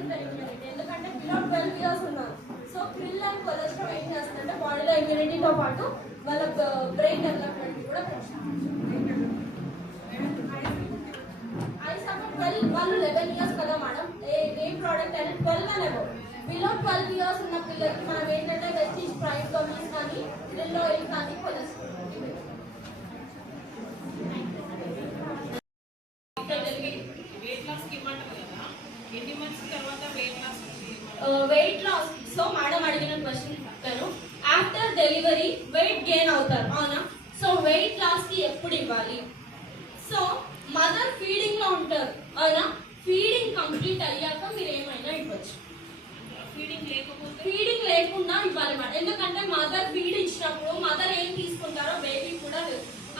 ఎందుకంటే below twelve years ఉన్నారు. So krill and cholesterol ఏం చేస్తుందంటే బాడీలో ఇమ్యూనిటీతో పాటు వాళ్ళ బ్రెయిన్ డెవలప్మెంట్ కూడా పెంచుతుంది ఐస్ అప్పుడు ట్వెల్వ్ వాళ్ళు లెవెన్ ఇయర్స్ కదా మేడం ఏ ఏ ప్రోడక్ట్ అయినా ట్వెల్వ్ అని అబౌవ్ బిలో ట్వెల్వ్ ఇయర్స్ ఉన్న పిల్లలకి మనం ఏంటంటే వెస్టీజ్ ప్రైమ్ కమీస్ కానీ గ్రిల్ ఆయిల్ కానీ కొలెస్ట్రాల్ వెయిట్ లాస్కి ఇవ్వమంటారు కదా ఎన్ని మంత్స్ తర్వాత weight loss weight loss so madam అడిగిన క్వశ్చన్ చెప్తాను ఆఫ్టర్ డెలివరీ వెయిట్ గెయిన్ అవుతారు అవునా సో వెయిట్ లాస్కి ఎప్పుడు ఇవ్వాలి? సో మదర్ ఫీడింగ్లో ఉంటారు. అవునా? ఫీడింగ్ కంప్లీట్ అయ్యాక మీరు ఏమైనా ఇవ్వచ్చు. ఫీడింగ్ లేకపోతే? ఫీడింగ్ లేకుండా ఇవ్వాలి మేడం. ఎందుకంటే మదర్ ఫీడ్ ఇచ్చినప్పుడు మదర్ ఏం తీసుకుంటారో బేబీ కూడా.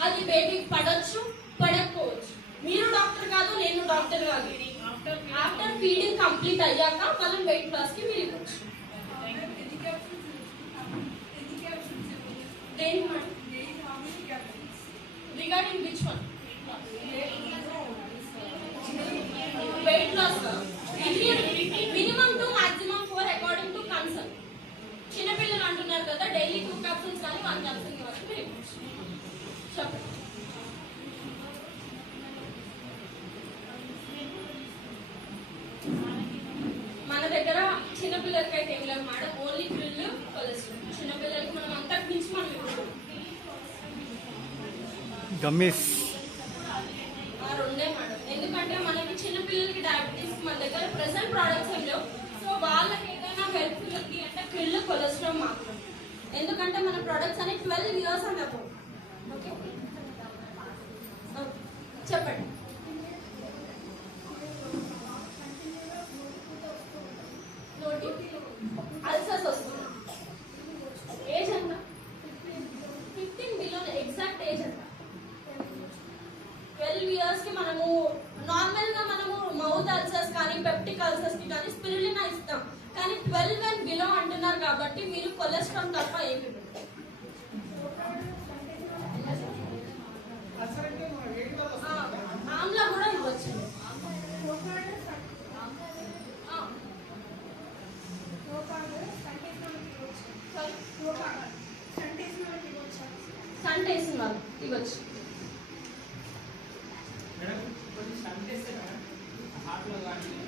అది బేబీకి పడొచ్చు పడకపోవచ్చు. మీరు డాక్టర్ కాదు నేను డాక్టర్ కాదు. After feeding. కంప్లీట్ అయ్యాక మనం వెయిట్ లాస్కి మీరు ఇవ్వచ్చు. దేనికి madam regarding which one weight loss minimum to maximum four according to concern చిన్నపిల్లలు అంటున్నారు కదా డైలీ టూ క్యాప్సూల్స్ కానీ వన్ క్యాప్సూల్ ఇవ్వచ్చు మీరు చెప్పండి. మన దగ్గర చిన్నపిల్లలకి అయితే ఏం లేవు మేడం. ఓన్లీ గ్రిల్ కొలెస్ట్రాల్ చిన్నపిల్లలకి మనం అంతకు మించి మనం ఇవ్వకూడదు గమ్మీస్ ఆ రెండే మేడం ఎందుకంటే మనకి చిన్న పిల్లలకి డయాబెటీస్ మన దగ్గర ప్రెసెంట్ ప్రోడక్ట్స్ ఏం లేవు. సో వాళ్ళకి ఏదైనా హెల్ప్ఫుల్ అంటే పిల్లలు కొలెస్ట్రాల్ మాత్రం ఎందుకంటే మన ప్రోడక్ట్స్ అనేవి ట్వెల్వ్ ఇయర్స్ అని ఓకే చెప్పండి నోటి అల్సర్స్ వస్తుంది ఏజ్ ఎంత ఫిఫ్టీన్ బిలో ఎగ్జాక్ట్ ఏజ్ ఎంత ట్వెల్వ్ ఇయర్స్కి మనము నార్మల్గా మనము మౌత్ అల్సర్స్ కానీ పెప్టిక్ అల్సర్స్కి కానీ స్పిరులినా ఇస్తాం కానీ ట్వెల్వ్ అండ్ బిలో అంటున్నారు కాబట్టి మీరు కొలెస్ట్రాల్ తప్ప ఏమి ఇవ్వరు. ఆ, ఆమ్లా కూడా ఇవ్వచ్చు ఆ, సంట వేసిన వాళ్ళు ఇవ్వచ్చు మేడం కొన్ని స్టంట్ వేస్తే మేడం హార్ట్లో కానీ హార్ట్ కానీ మనం ఇలాంటి ఇండియన్ తర్వాత వచ్చే అవకాశం ఉంది.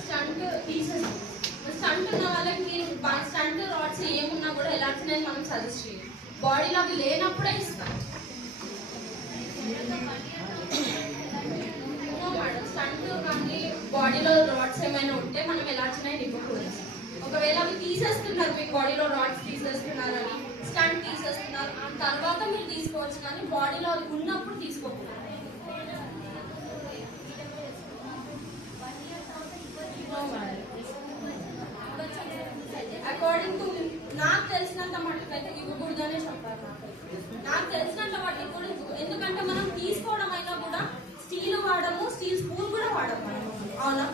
స్టంట్ తీసేసి స్టంట్ ఉన్న వాళ్ళకి మీరు స్టంట్ రాడ్స్ ఏమున్నా కూడా ఎలాంటి మనం సజెస్ట్ చేయాలి బాడీలో అవి లేనప్పుడే ఇస్తాం మేడం స్టంట్ కానీ బాడీలో రాడ్స్ ఏమైనా ఉంటే మనం ఎలాంటి ఇవ్వకూడదు ఒకవేళ అవి తీసేస్తున్నారు మీ బాడీలో రాడ్స్ తీసేస్తున్నారని స్టంట్ తీసేస్తున్నారు ఆ తర్వాత మీరు తీసుకోవచ్చు కానీ బాడీలో అది ఉన్నప్పుడు తీసుకోకూడదు అకార్డింగ్ టు నాకు తెలిసినంత మటుకు అయితే ఇవ్వకూడదనే చెప్పారు నాకు. తెలిసినంత మటుకు కూడా ఎందుకంటే మనం తీసుకోవడం అయినా కూడా స్టీల్ వాడము స్టీల్ స్పూన్ కూడా వాడము మనం. అవునా?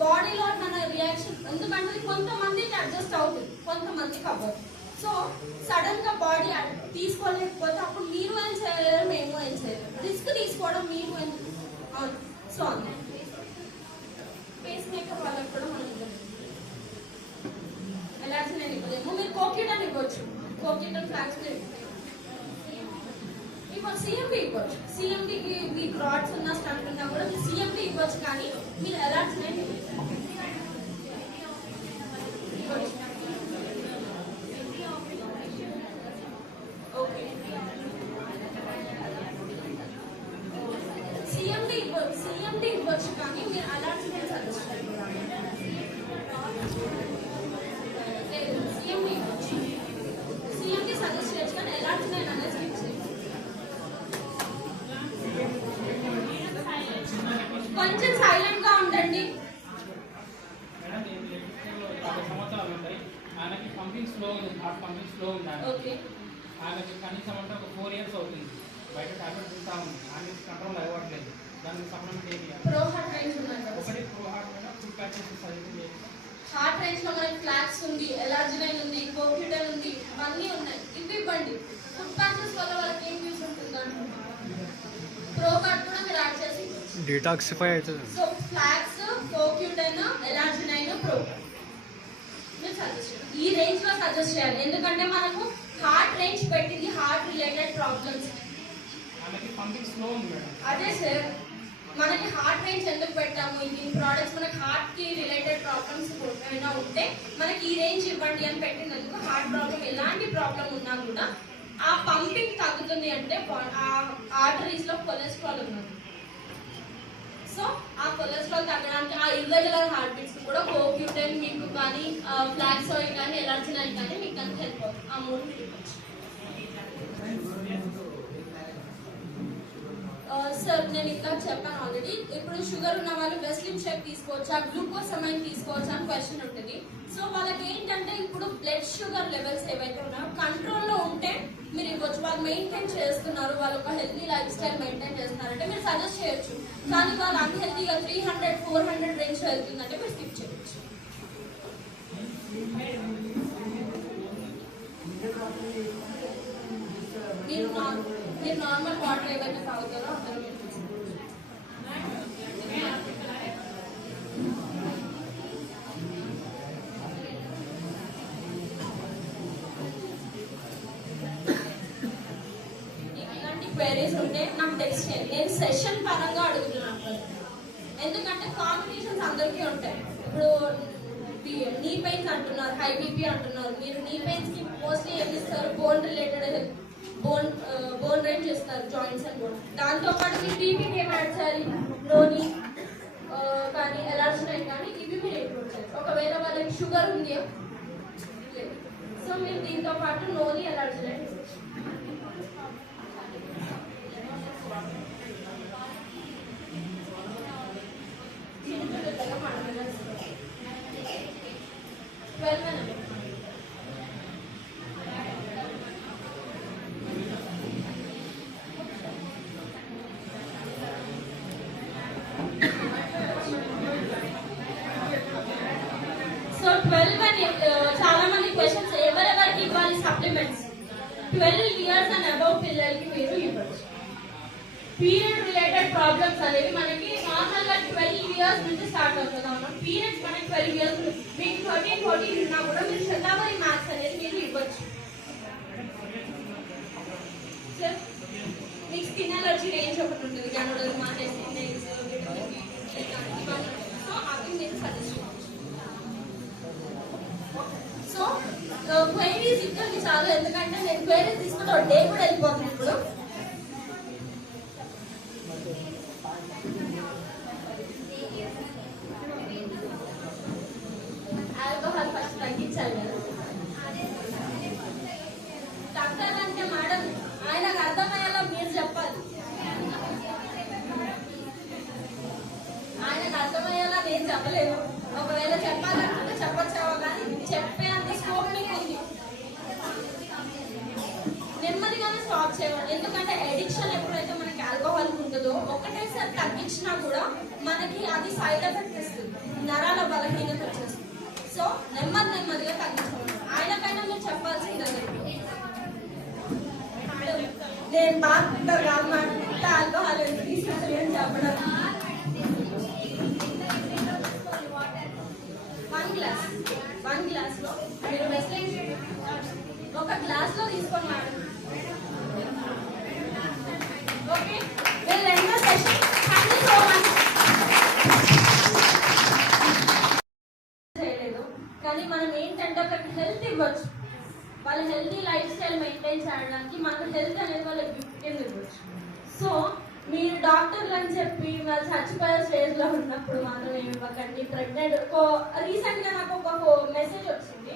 బాడీలో మన రియాక్షన్ ఎందుకంటే కొంతమందికి అడ్జస్ట్ అవుతుంది. కొంతమందికి అవ్వదు. సో సడన్గా బాడీ తీసుకోలేకపోతే అప్పుడు మీరు ఏం చేయలేరు మేము ఏం చేయలేరు రిస్క్ తీసుకోవడం మీరు ఎందుకు అవును. సో అందుకే పేస్ మేకర్ వాళ్ళకి కూడా మనం ఇవ్వలేము. ఎలాంటి నేను ఇవ్వలేము. మీరు కోకిట్ అని ఇవ్వచ్చు. కోకిట్ అండ్ ఫ్లాక్స్ ఇప్పుడు సిఎంపి ఇవ్వచ్చు సిఎంపికి మీకు రాడ్స్ ఉన్న స్టంట్ ఉన్నా కూడా మీరు సిఎంపి ఇవ్వచ్చు కానీ మీరు ఎలాంటి నేను ఇవ్వచ్చు ఓకే సిఎండి ఇవ్వచ్చు సిఎండి ఇవ్వచ్చు కానీ మీరు అలాంటి నేను సజెస్ట్ లేదు సిఎండి ఇవ్వచ్చు సిఎండి సజెస్ట్ చేయొచ్చు కానీ ఎలాంటి నేను అనేది స్కిప్ చేయను కొంచెం సైలెంట్గా ఉండండి మేడం నేను ఎలక్ట్రికల్లో యాభై సంవత్సరాలు ఉంటాయి ఆయనకి పంపింగ్ స్లో ఉంది హార్ట్ పంపింగ్ స్లో ఉంది ఆయన ఓకే ఆయనకి కనీసం అంటే ఒక ఫోర్ ఇయర్స్ అవుతుంది బయట టాబ్లెట్ తింటా ఉంది ఆయన కంట్రోల్ అవ్వట్లేదు. దానికి ఏమి ఇవ్వాలి? ప్రో హార్ట్ రేంజ్ ఉన్నాయి కదా. ఒకటి ప్రో హార్ట్ మీద ఫుడ్ ప్యాచెస్ సజెషన్ చేయండి. హార్ట్ రేంజ్లో మనకి ఫ్లాక్స్ ఉంది ఎలార్జినైన్ ఉంది కోక్యూటన్ ఉంది ఇవన్నీ ఉన్నాయి. ఇవి ఇవ్వండి. ఫుడ్ ప్యాచెస్ వల్ల వాళ్ళకి ఏం యూస్ ఉంటుంది ప్రో కార్డ్ కూడా మీరు యాడ్ చేసి. డీటాక్సిఫై అవుతుంది. సో ఫ్లాక్స్ కోక్యూటన్ ఎలార్జినైన్ ప్రో ఈ రేంజ్లో సజెస్ట్ చేయాలి. ఎందుకంటే మనకు హార్ట్ రేంజ్ పెట్టింది హార్ట్ రిలేటెడ్ ప్రాబ్లమ్స్ మనకి పంపింగ్ స్లో ఉంది మేడం. అదే సార్ మనకి హార్ట్ రేంజ్ ఎందుకు పెట్టాము? ఈ ప్రోడక్ట్స్ మనకి హార్ట్కి రిలేటెడ్ ప్రాబ్లమ్స్ ఏమైనా ఉంటే మనకి ఈ రేంజ్ ఇవ్వండి అని పెట్టినందుకు హార్ట్ ప్రాబ్లం ఎలాంటి ప్రాబ్లం ఉన్నా కూడా ఆ పంపింగ్ తగ్గుతుంది అంటే ఆ ఆర్టరీస్లో కొలెస్ట్రాల్ ఉన్నది. సో ఆ కొలెస్ట్రాల్ తగ్గడానికి ఆ ఇర్రెగ్యులర్ హార్ట్ బీట్స్ కూడా కోక్యూటెన్ మీకు కానీ ఫ్లాక్స్ ఆయిల్ కానీ ఎలర్జీ కానీ మీకు అంత హెల్ప్ అవుతుంది. ఆ మూడు మీరు ఇవ్వచ్చు సార్ నేను ఇంకా చెప్పాను ఆల్రెడీ ఇప్పుడు షుగర్ ఉన్న వాళ్ళు వెస్లిన్ షేక్ తీసుకోవచ్చా గ్లూకోజ్ సమయం తీసుకోవచ్చా అని క్వశ్చన్ ఉంటుంది. సో వాళ్ళకి ఏంటంటే ఇప్పుడు బ్లడ్ షుగర్ లెవెల్స్ ఏవైతే ఉన్నాయో కంట్రోల్లో ఉంటే మీరు ఇవ్వచ్చు. వాళ్ళు మెయింటైన్ చేస్తున్నారు వాళ్ళు ఒక హెల్తీ లైఫ్ స్టైల్ మెయింటైన్ చేస్తున్నారంటే మీరు సజెస్ట్ చేయొచ్చు. కానీ వాళ్ళు అన్హెల్తీగా three hundred four hundred range వెళ్తుందంటే మీరు స్కిప్ చేయొచ్చు. మీరు నార్- మీరు నార్మల్ వాటర్ ఏవైతే తాగుతారో షుగర్ ఉంది. సో మీరు దీంతో పాటు నోని ఎలర్జీ ట్వెల్వ్ అని సో ట్వెల్వ్ అని uh, చాలా మంది క్వశ్చన్స్ ఎవరెవరికి ఇవ్వాలి supplements twelve years and above పిల్లలకి మీరు ఇవ్వచ్చు పీరియడ్ రిలేటెడ్ ప్రాబ్లమ్స్ అనేవి మనకి నార్మల్గా ట్వెల్వ్ ఇయర్స్ నుంచి స్టార్ట్ అవుతుంది? అవునా పీరియడ్స్ మనకి ట్వెల్వ్ ఇయర్స్ మీకు థర్టీన్ ఫోర్టీన్ ఉన్నా కూడా మీరు శతావరి మ్యాథ్స్ అనేది మీరు ఇవ్వచ్చు. మీకు స్కిన్ అలర్జీ రేంజ్ ఒకటి ఉంటుంది. జనరల్ మానేసి సో అవి మీరు సజెస్ట్ సో క్వైరీస్ ఇక్కడికి చాలు. ఎందుకంటే నేను క్వైరీస్ తీసుకుంటే డే కూడా వెళ్ళిపోతుంది ఇప్పుడు ఆల్కహాల్ ఫస్ట్ తగ్గించాలి కదా తగ్గాలంటే మేడం ఆయనకు అర్థమయ్యేలా మీరు చెప్పాలి ఆయనకు అర్థమయ్యేలా నేను చెప్పలేను ఒకవేళ చెప్పాలనుకుంటే చెప్పచ్చావో కానీ చెప్పే అంత స్కోప్ మీకు ఉంది నెమ్మదిగానే స్టాప్ చేయాలి ఎందుకంటే ఎడిక్షన్ ఎప్పుడైతే మనకి ఆల్కహాల్ ఉంటుందో ఒకటేసారి తగ్గించినా కూడా మనకి అది సైడ్ ఎఫెక్ట్ ఇస్తుంది నరాల బలహీనత వచ్చేస్తుంది సో నెమ్మది నెమ్మదిగా తగ్గించుకోవాలి ఆయనకైనా మీరు చెప్పాల్సింది అదే మేడం, నేను బాగుంటా కాదు మేడం ఇంత ఆల్కహాల్ ఎందుకు తీసుకొచ్చి అని చెప్పడం వన్ గ్లాస్ వన్ గ్లాస్లో. మీరు వెస్లిన్ ఒక గ్లాస్లో తీసుకోండి చచ్చిపోయే స్టేజ్లో ఉన్నప్పుడు మాత్రం ఏమి ఇవ్వకండి. ప్రెగ్నెంట్ రీసెంట్గా నాకు ఒక మెసేజ్ వచ్చింది.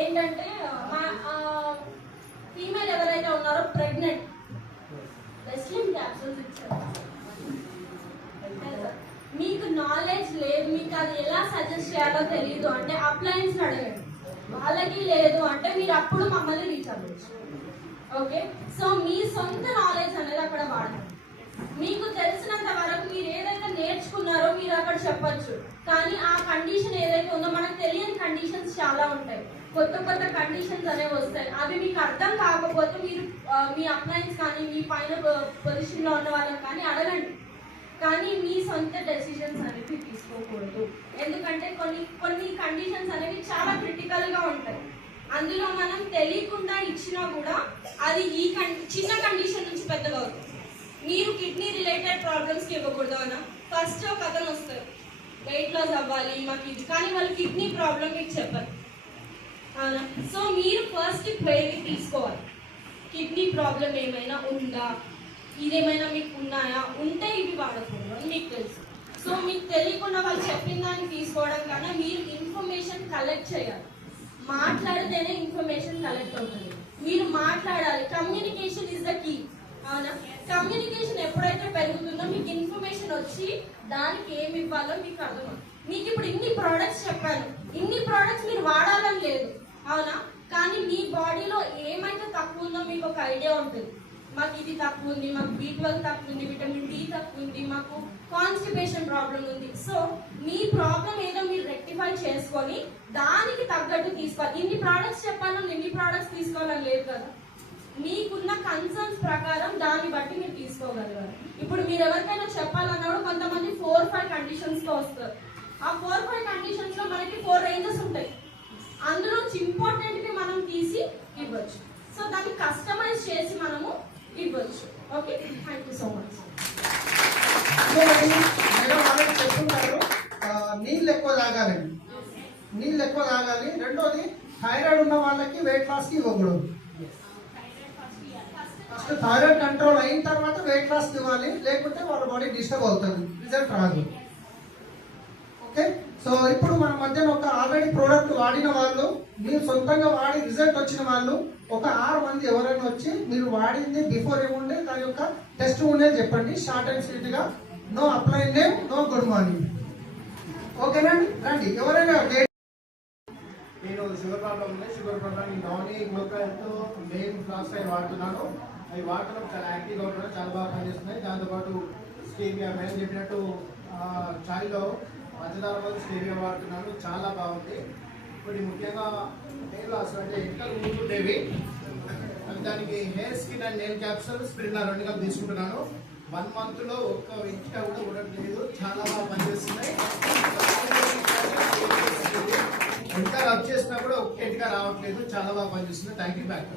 ఏంటంటే మా ఫీమేల్ ఎవరైతే ఉన్నారో ప్రెగ్నెంట్ వెస్లిన్ క్యాప్సూల్స్ ఇచ్చారు. మీకు నాలెడ్జ్ లేదు మీకు అది ఎలా సజెస్ట్ చేయాలో తెలియదు అంటే అప్లయన్స్ అడగండి. వాళ్ళకి లేదు అంటే మీరు అప్పుడు మమ్మల్ని రీచ్ అవ్వచ్చు ఓకే సో మీ సొంత నాలెడ్జ్ అనేది అక్కడ వాడండి. మీకు తెలిసినంత వరకు మీరు ఏదైతే నేర్చుకున్నారో మీరు అక్కడ చెప్పచ్చు. కానీ ఆ కండిషన్ ఏదైతే ఉందో మనకు తెలియని కండిషన్స్ చాలా ఉంటాయి. కొత్త కొత్త కండిషన్స్ అనేవి వస్తాయి. అవి మీకు అర్థం కాకపోతే మీరు మీ అప్లయన్స్ కానీ మీ పైన పొజిషన్లో ఉన్న వాళ్ళకి కానీ అడగండి. కానీ మీ సొంత డెసిషన్స్ అనేవి తీసుకోకూడదు. ఎందుకంటే కొన్ని కొన్ని కండిషన్స్ అనేవి చాలా క్రిటికల్గా ఉంటాయి. అందులో మనం తెలియకుండా ఇచ్చినా కూడా అది ఈ కం- చిన్న కండిషన్ నుంచి పెద్దగా అవుతుంది. మీరు కిడ్నీ రిలేటెడ్ ప్రాబ్లమ్స్కి ఇవ్వకూడదు అన్న. ఫస్ట్ ఒక అతను వస్తారు వెయిట్ లాస్ అవ్వాలి మాకు ఇది. కానీ వాళ్ళు కిడ్నీ ప్రాబ్లం మీకు చెప్పరు. అవునా? సో మీరు ఫస్ట్ క్వైరీ తీసుకోవాలి. కిడ్నీ ప్రాబ్లం ఏమైనా ఉందా? ఇదేమైనా మీకు ఉన్నాయా? ఉంటే ఇవి వాడకూడదు అని మీకు తెలుసు. సో మీకు తెలియకుండా వాళ్ళు చెప్పిన దాన్ని తీసుకోవడం కన్నా మీరు ఇన్ఫర్మేషన్ కలెక్ట్ చేయాలి. మాట్లాడితేనే ఇన్ఫర్మేషన్ కలెక్ట్ అవుతుంది. మీరు మాట్లాడాలి. కమ్యూనికేషన్ ఇస్ ద కీ అవునా? కమ్యూనికేషన్ ఎప్పుడైతే పెరుగుతుందో మీకు ఇన్ఫర్మేషన్ వచ్చి దానికి ఏమి ఇవ్వాలో మీకు అర్థమవుతుంది. మీకు ఇప్పుడు ఇన్ని ప్రోడక్ట్స్ చెప్పాను. ఇన్ని ప్రోడక్ట్స్ మీరు వాడాలని లేదు. అవునా? కానీ మీ బాడీలో ఏమైతే తక్కువ ఉందో మీకు ఒక ఐడియా ఉంటుంది. మాకు ఇది తక్కువ ఉంది మాకు బీ ట్వెల్వ్ తక్కువ ఉంది విటమిన్ డి తక్కువ ఉంది మాకు కాన్స్టిపేషన్ ప్రాబ్లం ఉంది. సో మీ ప్రాబ్లం ఏదో మీరు రెక్టిఫై చేసుకొని దానికి తగ్గట్టు తీసుకోవాలి. ఇన్ని ప్రోడక్ట్స్ చెప్పాలని ఇన్ని ప్రోడక్ట్స్ తీసుకోవాలని లేదు కదా? మీకున్న కన్సర్న్స్ ప్రకారం దాన్ని బట్టి మీరు తీసుకోగలగాలి ఇప్పుడు మీరు ఎవరికైనా చెప్పాలన్నప్పుడు కొంతమంది ఫోర్ ఫైవ్ కండిషన్స్తో వస్తారు. ఆ ఫోర్ ఫైవ్ కండిషన్స్లో మనకి ఫోర్ రేంజెస్ ఉంటాయి. అందులో ఇంపార్టెంట్ని మనం తీసి ఇవ్వచ్చు. సో దాన్ని కస్టమైజ్ చేసి మనము ఇవ్వచ్చు. Okay thank you so much చెప్తున్నారు. నీళ్ళు ఎక్కువ తాగాలండి నీళ్ళు ఎక్కువ తాగాలి. రెండోది థైరాయిడ్ ఉన్న వాళ్ళకి వెయిట్ లాస్కి ఇవ్వకూడదు. ఫస్ట్ థైరాయిడ్ కంట్రోల్ అయిన తర్వాత వెయిట్ లాస్ ఇవ్వాలి. లేకుంటే వాళ్ళ బాడీ డిస్టర్బ్ అవుతుంది. రిజల్ట్ రాదు. ఓకే? సో ఇప్పుడు మన మధ్యన ఒక ఆల్రెడీ ప్రోడక్ట్ వాడిన వాళ్ళు మీరు సొంతంగా వాడి రిజల్ట్ వచ్చిన వాళ్ళు ఒక ఆరు మంది ఎవరైనా వచ్చి మీరు వాడింది బిఫోర్ ఏముండే దాని యొక్క టెస్ట్ ఉండే చెప్పండి. షార్ట్ అండ్ స్వీట్గా. No apply name no good morning ఓకేనండి రండి. ఎవరైనా నేను షుగర్ ప్రాబ్లం ఉంది. షుగర్ ప్రాబ్లం నాని గ్లూకాన్తో మెయిన్ ఫ్లాక్స్ అయి వాడుతున్నాను. అవి వాడటం చాలా యాక్టివ్గా ఉండడం చాలా బాగా పనిచేస్తున్నాయి. దాంతోపాటు స్టేవియా మేడం చెప్పినట్టు చాయ్లో పంచదార బదులు స్టేవియా వాడుతున్నాను. చాలా బాగుంది. ఇప్పుడు ముఖ్యంగా హెయిర్ లాస్ అంటే ఎంటలు ఉంటుండేవి దానికి hair skin and nail capsule స్ప్రిన్నర్ రెండు కలిపి తీసుకుంటున్నాను. వన్ మంత్లో ఒక్క వెంట కూడా ఉండట్లేదు చాలా బాగా పనిచేస్తున్నాయి. ఎంత రబ్ చేసినా కూడా ఒక్కటిగా రావట్లేదు. చాలా బాగా పనిచేస్తుంది thank you back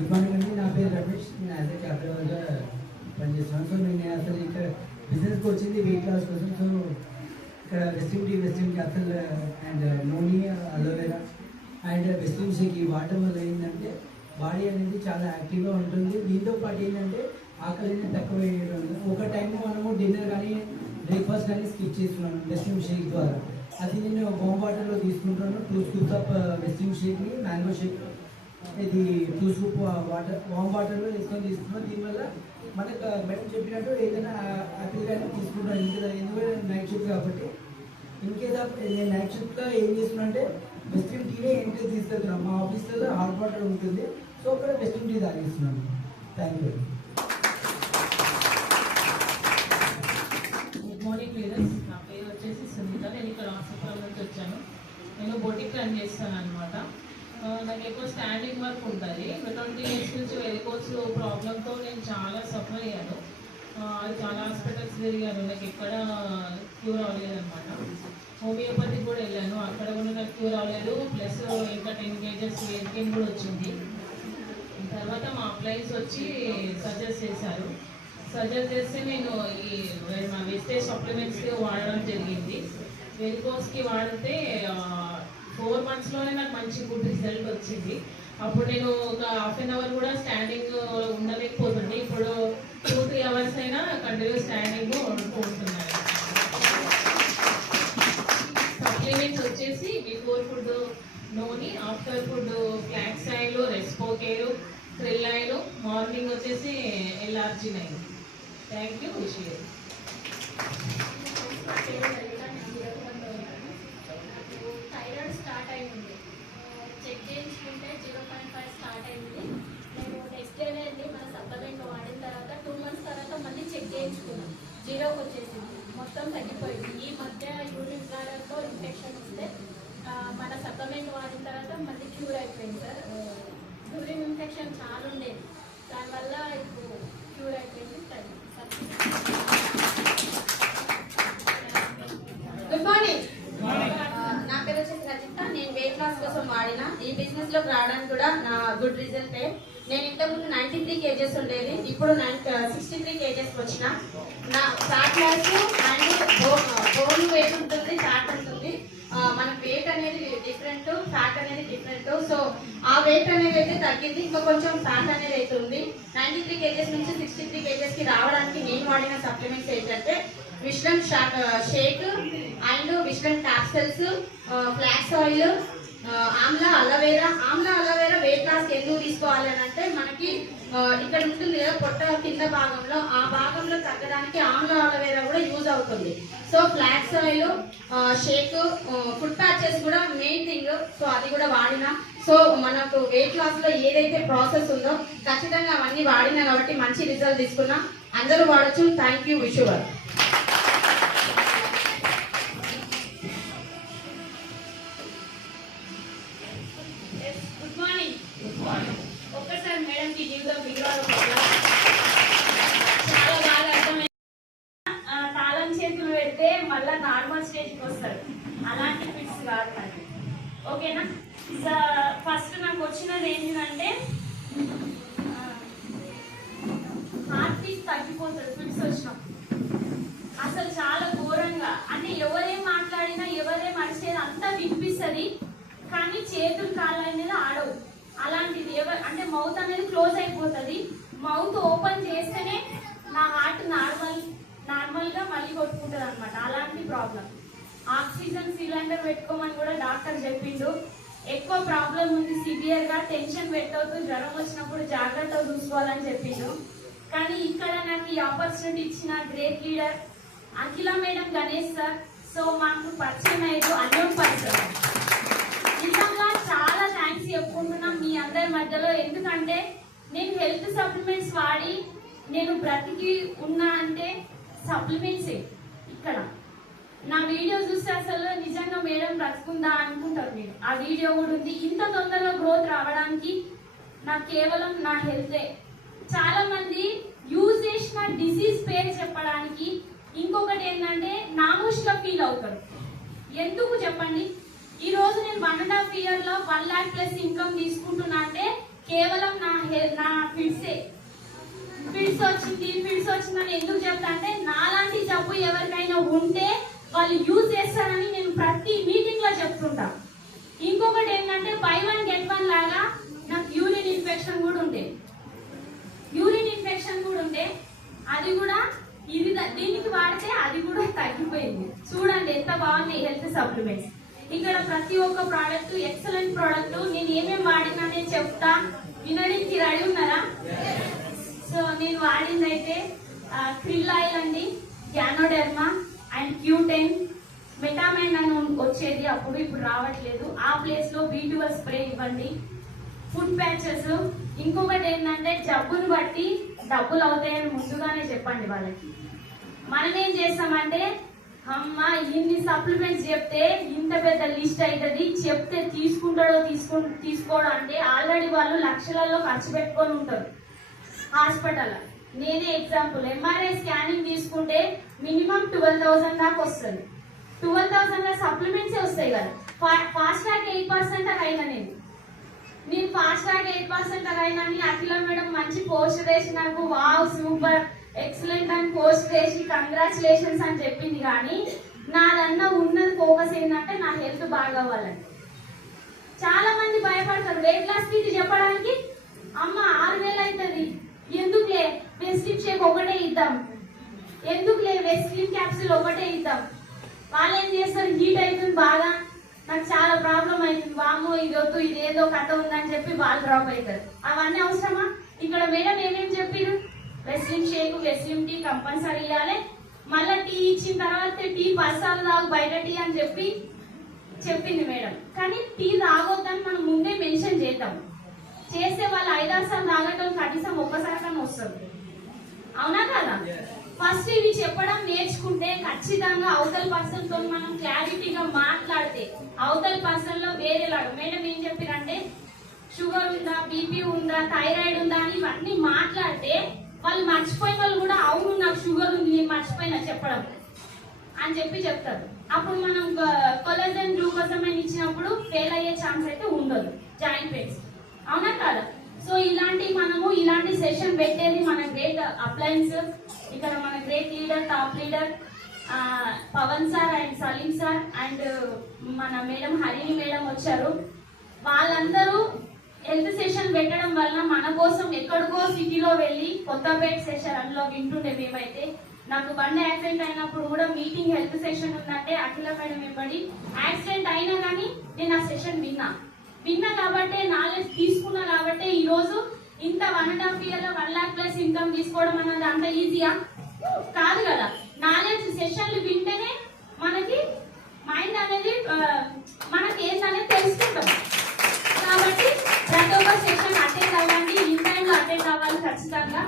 good morning అండి నా పేరు రమేష్. నేను యాజ్ ఏ క్యాపిటల్గా పనిచేస్తాను సో నేను అసలు ఇక్కడ బిజినెస్కి వచ్చింది వెయిట్ లాస్ కోసం. సో ఇక్కడ Westin tea Westin capital and noni aloe vera and Westin shake ఈ వాటర్ వల్ల ఏంటంటే బాడీ అనేది చాలా యాక్టివ్గా ఉంటుంది. దీంతో పాటు ఏంటంటే ఆకలి అనేది తక్కువ వేయడం ఒక టైం మనము డిన్నర్ కానీ బ్రేక్ఫాస్ట్ కానీ స్కిప్ చేస్తున్నాను వెస్టిన్ షేక్ ద్వారా. అది నేను బాంబ్ వాటర్లో తీసుకుంటాను. టూ స్కూప్స్ ఆఫ్ వెస్టిమ్ షేక్ని మ్యాంగో షేక్ ఇది టూ వాటర్ వామ్ వాటర్లో తీసుకొని తీసుకున్నాం దీనివల్ల మనకు మేడం చెప్పినట్టు ఏదైనా యాపిల్ కానీ తీసుకుంటాం ఎందుకంటే ఎందుకంటే నైట్ షిఫ్ట్ కాబట్టి. ఇన్ కేస్ ఆఫ్ నేను నైట్ షిఫ్ట్లో ఏం చేస్తున్నా అంటే వెస్ట్రన్ టీనే ఇంటికి తీసుకెళ్తున్నాం. మా ఆఫీస్లో హాట్ వాటర్ ఉంటుంది. సో అక్కడ western tea తాగిస్తున్నాను. Thank you good morning leaders నా పేరు వచ్చేసి సునీత. నేను ఇక్కడ హాస్పిటల్ నుంచి వచ్చాను. నేను బొటిక్ రన్ చేస్తాను అనమాట నాకు ఎక్కువ స్టాండింగ్ వర్క్ ఉంటుంది. ట్వంటీ ఇయర్స్ నుంచి వెరికోస్ ప్రాబ్లంతో నేను చాలా సఫర్ అయ్యాను. అది చాలా హాస్పిటల్స్ తిరిగాను నాకు ఎక్కడ క్యూర్ అవ్వలేదు అనమాట హోమియోపతికి కూడా వెళ్ళాను. అక్కడ కూడా నాకు క్యూర్ అవ్వలేదు. ప్లస్ ఇంకా టెన్ కేజెస్ వెయిట్ గెయిన్ కూడా వచ్చింది. తర్వాత మా అప్లయన్స్ వచ్చి సజెస్ట్ చేశారు. సజెస్ట్ చేస్తే నేను ఈ మా వెస్టేజ్ సప్లిమెంట్స్ వాడడం జరిగింది. వెరికోస్కి వాడితే ఫోర్ మంత్స్లోనే నాకు మంచి గుడ్ రిజల్ట్ వచ్చింది. అప్పుడు నేను ఒక హాఫ్ అన్ అవర్ కూడా స్టాండింగ్ ఉండలేకపోతుంది ఇప్పుడు టూ త్రీ అవర్స్ అయినా కంటిన్యూ స్టాండింగ్ ఉంటున్నాను సప్లిమెంట్స్ వచ్చేసి before food noni after food flax oil రెస్పోకేరు thrill oil morning వచ్చేసి L R G nine. Thank you wish you thyroid start అయింది తీసుకుంటే జీరో పాయింట్ ఫైవ్ స్టార్ట్ అయింది. నేను నెక్స్ట్ డేనే అండి మన సప్లమెంట్ వాడిన తర్వాత టూ మంత్స్ తర్వాత మళ్ళీ చెక్ చేయించుకున్నాను జీరోకి వచ్చేసింది. మొత్తం తగ్గిపోయింది. ఈ మధ్య యూరిన్ ద్వారాతో ఇన్ఫెక్షన్ వస్తే మన సప్లమెంట్ వాడిన తర్వాత మళ్ళీ క్యూర్ అయిపోయింది సార్. యూరిన్ ఇన్ఫెక్షన్ చాలా ఉండేది. దానివల్ల ఇప్పుడు క్యూర్ అయిపోయింది. లోకి రావడానికి కూడా నా గుడ్ రిజల్టే నేను ఇంతకుముందు నైన్టీ త్రీ కేజెస్ ఉండేది ఇప్పుడు సిక్స్టీ త్రీ కేజెస్ వచ్చిన. నా fat loss and bone weight ఉంటుంది ఫ్యాట్ ఉంటుంది. మన వెయిట్ అనేది డిఫరెంట్ ఫ్యాట్ అనేది డిఫరెంట్ సో ఆ వెయిట్ అనేది అయితే తగ్గింది ఇంకా కొంచెం ఫ్యాట్ అనేది అయితే ఉంది. నైన్టీ త్రీ కేజెస్ నుంచి సిక్స్టీ త్రీ కేజెస్కి రావడానికి నేను వాడిన సప్లిమెంట్స్ ఏంటంటే విశ్రం shake and విశ్రం capsules flax oil amla aloe vera amla aloe vera weight loss ఎందుకు తీసుకోవాలి అని అంటే మనకి ఇక్కడ ఉంటుంది కదా పొట్ట కింద భాగంలో ఆ భాగంలో తగ్గడానికి ఆమ్లా అలవేరా కూడా యూజ్ అవుతుంది. So flax oil shake food patches కూడా మెయిన్ థింగ్ సో అది కూడా వాడిన. సో మనకు వెయిట్ లాస్లో ఏదైతే ప్రాసెస్ ఉందో ఖచ్చితంగా అవన్నీ వాడినా కాబట్టి మంచి రిజల్ట్ తీసుకున్నా. అందరూ వాడచ్చు. థ్యాంక్ యూ విషువర్ మళ్ళీ నార్మల్ స్టేజ్కి వస్తారు. అలాంటి ఫిట్స్ కాదు నాకు ఓకేనా ఫస్ట్ నాకు వచ్చినది ఏంటంటే హార్ట్ బీట్ తగ్గిపోతుంది ఫిట్స్ వచ్చినప్పుడు. అసలు చాలా ఘోరంగా. అంటే ఎవరేం మాట్లాడినా ఎవరేం అరిచేది అంతా వినిపిస్తుంది కానీ చేతులు కాళ్ళ అనేది ఆడవు. అలాంటిది ఎవరు అంటే మౌత్ అనేది క్లోజ్ అయిపోతుంది. మౌత్ ఓపెన్ చేస్తేనే నా హార్ట్ నార్మల్ నార్మల్గా మళ్ళీ కొట్టుకుంటుంది అనమాట అలాంటి ప్రాబ్లం ఆక్సిజన్ సిలిండర్ పెట్టుకోమని కూడా డాక్టర్ చెప్పిండు. ఎక్కువ ప్రాబ్లం ఉంది సివియర్గా టెన్షన్ పెట్టవద్దు జ్వరం వచ్చినప్పుడు జాగ్రత్తగా చూసుకోవాలని చెప్పిండు. కానీ ఇక్కడ నాకు ఈ ఆపర్చునిటీ ఇచ్చిన great leader Akhila madam Ganesh sir. So మాకు పరిచయం అయ్యారు అన్నోన్ పరిచయం. నిజంగా చాలా థ్యాంక్స్ చెప్పుకుంటున్నాం మీ అందరి మధ్యలో. ఎందుకంటే నేను హెల్త్ సప్లిమెంట్స్ వాడి నేను బ్రతికి ఉన్నా అంటే సప్లిమెంట్సే ఇక్కడ. నా వీడియో చూస్తే అసలు నిజంగా మేడం బ్రతుకుందా అనుకుంటారు మీరు. ఆ వీడియో కూడా ఉంది. ఇంత తొందరగా గ్రోత్ రావడానికి నాకు కేవలం నా హెల్తే చాలా మంది యూజ్ చేసిన డిసీజ్ పేరు చెప్పడానికి ఇంకొకటి ఏంటంటే నామోష్గా ఫీల్ అవుతారు. ఎందుకు చెప్పండి? ఈ రోజు నేను వన్ అండ్ హాఫ్ ఇయర్లో వన్ లాక్ ప్లస్ ఇన్కమ్ తీసుకుంటున్నా అంటే కేవలం నా నా ఫిట్సే ఫిట్స్ వచ్చింది ఫిట్స్ వచ్చిందని ఎందుకు చెప్తా అంటే నాలాంటి జబ్బు ఎవరికైనా ఉంటే వాళ్ళు యూజ్ చేస్తారని నేను ప్రతి మీటింగ్లో చెప్తుంటా. ఇంకొకటి ఏంటంటే బై వన్ గెట్ వన్ లాగా నాకు యూరిన్ ఇన్ఫెక్షన్ కూడా ఉండే. యూరిన్ ఇన్ఫెక్షన్ కూడా ఉండే. అది కూడా ఇది దీనికి వాడితే అది కూడా తగ్గిపోయింది. చూడండి ఎంత బాగుంది హెల్త్ సప్లిమెంట్స్ ఇక్కడ ప్రతి ఒక్క ప్రోడక్ట్ ఎక్సలెంట్ ప్రోడక్ట్ నేను ఏమేమి వాడినా నేను చెప్తా. వినడానికి రెడీ ఉన్నారా? సో నేను వాడింది అయితే క్రిల్ ఆయిల్ అండి గ్యానోడెర్మా అండ్ క్యూటెన్. మెటామైన్ అని వచ్చేది అప్పుడు ఇప్పుడు రావట్లేదు. ఆ ప్లేస్లో బీటువల్ స్ప్రే ఇవ్వండి. ఫుడ్ ప్యాచెస్ ఇంకొకటి ఏంటంటే జబ్బును బట్టి డబ్బులు అవుతాయని ముందుగానే చెప్పండి వాళ్ళకి. మనం ఏం చేస్తామంటే అమ్మ ఇన్ని సప్లిమెంట్స్ చెప్తే ఇంత పెద్ద లిస్ట్ అవుతుంది చెప్తే తీసుకుంటాడో తీసుకు తీసుకోవడం అంటే ఆల్రెడీ వాళ్ళు లక్షలలో ఖర్చు పెట్టుకొని ఉంటారు. హాస్పిటల్. నేనే ఎగ్జాంపుల్. ఎంఆర్ఐ స్కానింగ్ తీసుకుంటే మినిమం ట్వెల్వ్ థౌసండ్ దాకా వస్తుంది. ట్వెల్వ్ థౌసండ్ సప్లిమెంట్సే సప్లిమెంట్స్ వస్తాయి కదా. ఫాస్ట్ ట్రాక్ ఎయిట్ పర్సెంట్ అయినా నేను. నేను ఫాస్ట్ ట్రాక్ ఎయిట్ పర్సెంట్ అయినా అఖిల మేడం మంచి పోస్ట్ వేసి నాకు వావ్ సూపర్ ఎక్సలెంట్ అని పోస్ట్ వేసి కంగ్రాచులేషన్స్ అని చెప్పింది కానీ నాదన్నా ఉన్నది ఫోకస్ ఏంటంటే నా హెల్త్ బాగా అవ్వాలని. చాలా మంది భయపడతారు. వెయిట్ లాస్కి చెప్పడానికి అమ్మ ఆరు వేలు అవుతుంది. ఎందుకులే? వెస్లిప్ షేక్ ఒకటే ఇద్దాం. ఎందుకులే? వెస్లిప్ క్యాప్సిల్ ఒకటే ఇద్దాం. వాళ్ళు ఏం చేస్తారు? హీట్ అవుతుంది బాగా. నాకు చాలా ప్రాబ్లం అవుతుంది. వాము ఇది వద్దు ఇది ఏదో కథ ఉందని చెప్పి వాళ్ళు డ్రాప్ అవుతారు. అవన్నీ అవసరమా? ఇక్కడ మేడం ఏమేమి చెప్పారు Weslim shake Weslim tea compulsory ఇవ్వాలి మళ్ళీ టీ ఇచ్చిన తర్వాత టీ పర్సాలు తాగు బయట టీ అని చెప్పి చెప్పింది మేడం. కానీ టీ తాగొద్దని మనం ముందే మెన్షన్ చేద్దాం. చేస్తే వాళ్ళు ఐదారు సార్లు తాగటం కనీసం కదా? ఫస్ట్ ఇవి చెప్పడం నేర్చుకుంటే ఖచ్చితంగా అవతల పర్సన్తో మనం క్లారిటీగా మాట్లాడితే అవతల పర్సన్లో వేరేలాగా మేడం ఏం చెప్పారంటే షుగర్ ఉందా బీపీ ఉందా థైరాయిడ్ ఉందా అని ఇవన్నీ మాట్లాడితే వాళ్ళు మర్చిపోయిన వాళ్ళు కూడా అవును నాకు షుగర్ ఉంది నేను మర్చిపోయినా చెప్పడం అని చెప్పి చెప్తారు. అప్పుడు మనం కొలజన్ గ్లూకోజమైన్ ఇచ్చినప్పుడు ఫెయిల్ అయ్యే ఛాన్స్ అయితే ఉండదు. జాయింట్ పెయిన్స్ అవునా కాదా? సో ఇలాంటి మనము ఇలాంటి సెషన్ పెట్టేది మన గ్రేట్ అప్లయన్స్ ఇక్కడ మన great leader top leader Pavan sir and Salim sir and మన మేడం హరిణి మేడం వచ్చారు. వాళ్ళందరూ హెల్త్ సెషన్ పెట్టడం వల్ల మన కోసం ఎక్కడికో సిటీలో వెళ్ళి కొత్తపేట సెషన్ అందులో వింటుండే మేమైతే. నాకు బండి యాక్సిడెంట్ అయినప్పుడు కూడా మీటింగ్ హెల్త్ సెషన్ ఉందంటే అఖిల మేడం ఇవ్వడి యాక్సిడెంట్ అయినా కానీ నేను ఆ సెషన్ విన్నా. విన్నా కాబట్టే నాలెడ్జ్ తీసుకున్నా కాబట్టే ఈ రోజు ఇంత వన్ అండ్ హాఫ్ ఇయర్లో వన్ లాక్ ప్లస్ ఇన్కమ్ తీసుకోవడం అన్నది అంత ఈజీయా కాదు కదా. నాలెడ్జ్ సెషన్లు వింటేనే మనకి మైండ్ అనేది మన మనకి అనేది తెలుసుకుంటాం. కాబట్టి ప్రతి ఒక్క సెషన్ అటెండ్ అవ్వండి ఇన్ టైంలో అటెండ్ అవ్వాలి ఖచ్చితంగా.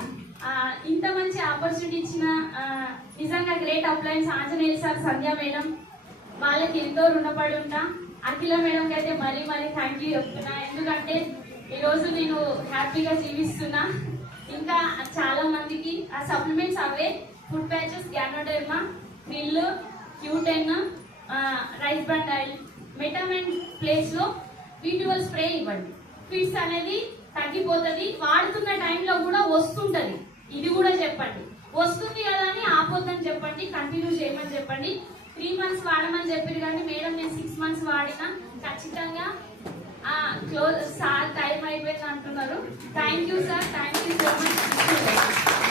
ఇంత మంచి ఆపర్చునిటీ ఇచ్చిన నిజంగా గ్రేట్ అప్లయన్స్ ఆంజనేయులు సార్ సంధ్య మేడం వాళ్ళకి ఎంతో రుణపడి ఉంటా. అఖిల మేడంకి అయితే మరీ మరీ థ్యాంక్ యూ చెప్తున్నా. ఎందుకంటే ఈరోజు నేను హ్యాపీగా జీవిస్తున్నా. ఇంకా చాలా మందికి ఆ సప్లిమెంట్స్ అవే. ఫుడ్ ప్యాచెస్ గ్యానోడెర్మా మిల్ క్యూటెన్ రైస్ బ్రాండ్ ఆయిల్ మెటమెన్ ప్లేస్లో వీటివల్ స్ప్రే ఇవ్వండి. ఫిట్స్ అనేది తగ్గిపోతుంది. వాడుతున్న టైంలో కూడా వస్తుంటది. ఇది కూడా చెప్పండి. వస్తుంది కదా అని ఆపోద్దని చెప్పండి. కంటిన్యూ చేయమని చెప్పండి. త్రీ మంత్స్ వాడమని చెప్పారు కానీ మేడం నేను సిక్స్ మంత్స్ వాడినా. ఖచ్చితంగా క్లోజ్ సార్ టైం అయిపోయింది అంటున్నారు. Thank you sir thank you so much